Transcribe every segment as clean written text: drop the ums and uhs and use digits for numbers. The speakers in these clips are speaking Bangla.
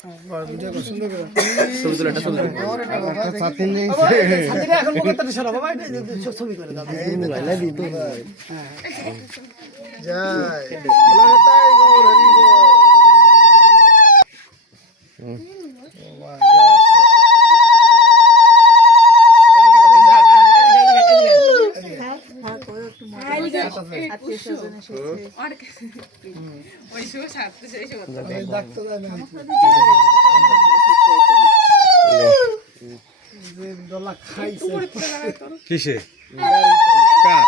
ছবি তোলা একটা ছবি এখন মুখে তাতে সরা বাবা ছবি করে দাও জয় কিসে কার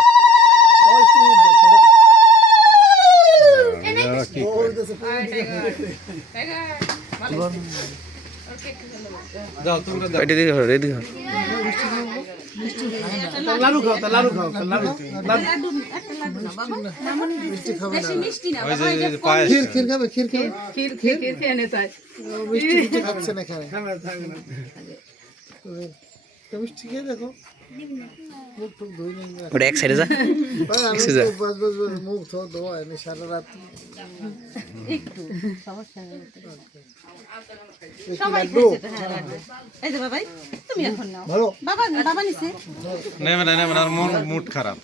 এটা দিকে ধরো এদিকে লাড়ু খাও লাড়ু খাও লাড়ু মিষ্টি না ওই যে পায়েস ক্ষীর খাবে ক্ষীর খাবে ক্ষীর খেয়ে নে তাই মিষ্টি খাচ্ছে না এখানে মিষ্টি খেয়ে দেখো মুখ টুক ধুই নেই ওটা এক সাইডে যা মুখ ধো ধোয়া এনে সারা রাত সবাই খেয়েছে তো হ্যাঁ এই যে বাবাই তুমি এখন নাও ভালো বাবা বাবা নিছে নেবে না আর মন মুড খারাপ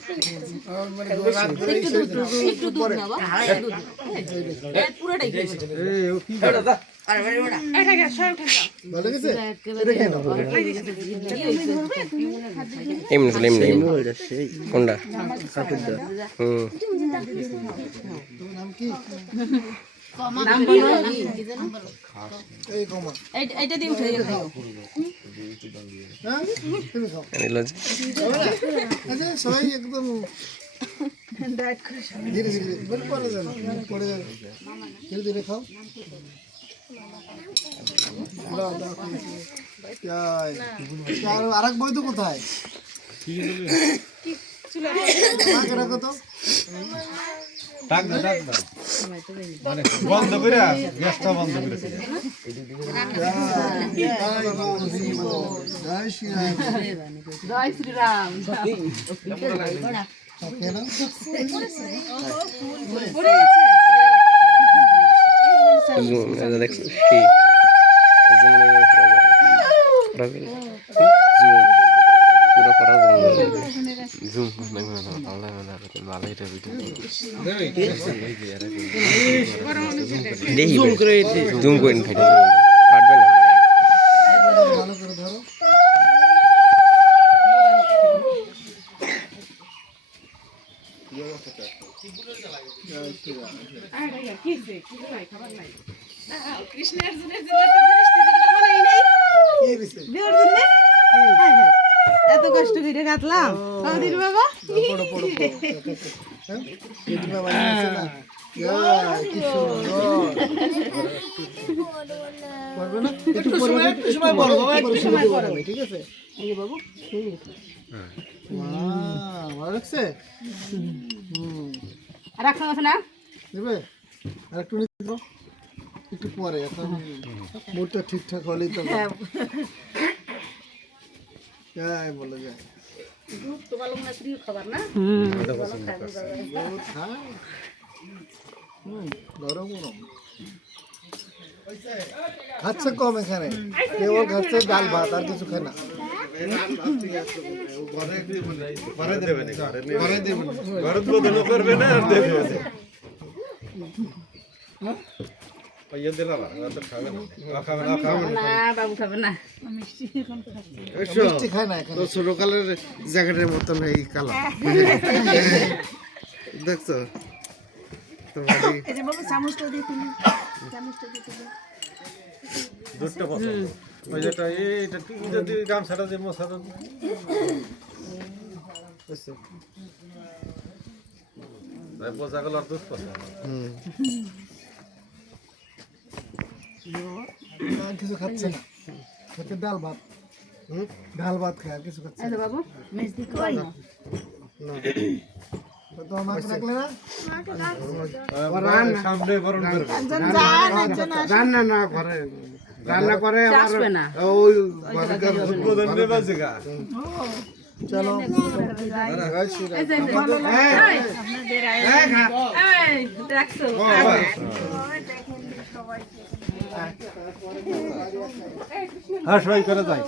একটু দুধ নাও বাবা দুধ পুরোটাই খেয়েছে এই ও কি ভালো গেছে এটা কেন এমনি চলে এমনি কোনটা নাম কি নাম বলো এই কমা এইটা দিয়ে উঠে খাও হ্যাঁ তুমি খাও আচ্ছা সবাই একদম ধীরে ধীরে বল পড়ে যান পড়ে যান ধীরে ধীরে খাও দাও দাও জয় আর আরেক বই তো কোথায় আগে রাখো তো ডাক দাও মানে বন্ধ করে গ্যাসটা বন্ধ করে জয় শ্রীরাম জয় শ্রীরাম কেন দেখছি কি পুরো করা জুম জুম করে খাইতে পারবে না ভালো করে ধরো এত কষ্ট করে কাটলাম কদিন বাবা পড়ো পড়ো বাবা আছে না কি সুন্দর না একটু সময় পড়ো বাবা একটু সময় পড়ো ঠিক আছে এই বাবু ভালো লাগছে আর রাখা আছে না দেবে আর একটু নিতে দাও একটু পরে এখন মুডটা ঠিকঠাক হলেই তো যাই বলে যায় দুধ তো ভালো না প্রিয় খাবার না গরম গরম খাচ্ছে কম এখানে কেবল খাচ্ছে ডাল ভাত আর কিছু খায় না ঘরে বদল করবে না আর দেবে পাইয়া দিলাম তো খাবে না খাবে না না বাবু খাবে না মিষ্টি খায় না তো ছোটকালের জ্যাকেটের মতন এই কালা দেখছো এই যে বাবু চামচটা দিয়ে তুমি চামচটা দিয়ে তুমি দুধটা পছন্দ ওই যেটা এইটা ঠিক যদি গামছাটা দিয়ে মশাটা বোঝা গেল আর দুধ পছন্দ কিছু খাচ্ছে না খেতে ডাল ভাত খায় আর কিছু খাচ্ছে এই যে বাবু মিষ্টি কই না তো আমাকে রাখলে না সামনে বরণ করবে রান্না না করে রান্না করে আসবে না ওই উদ্বোধন নেবে জায়গা চলো এই যে ভালো লাগে আপনাদের এই দেখছো হ্যাঁ সবাই করে যায়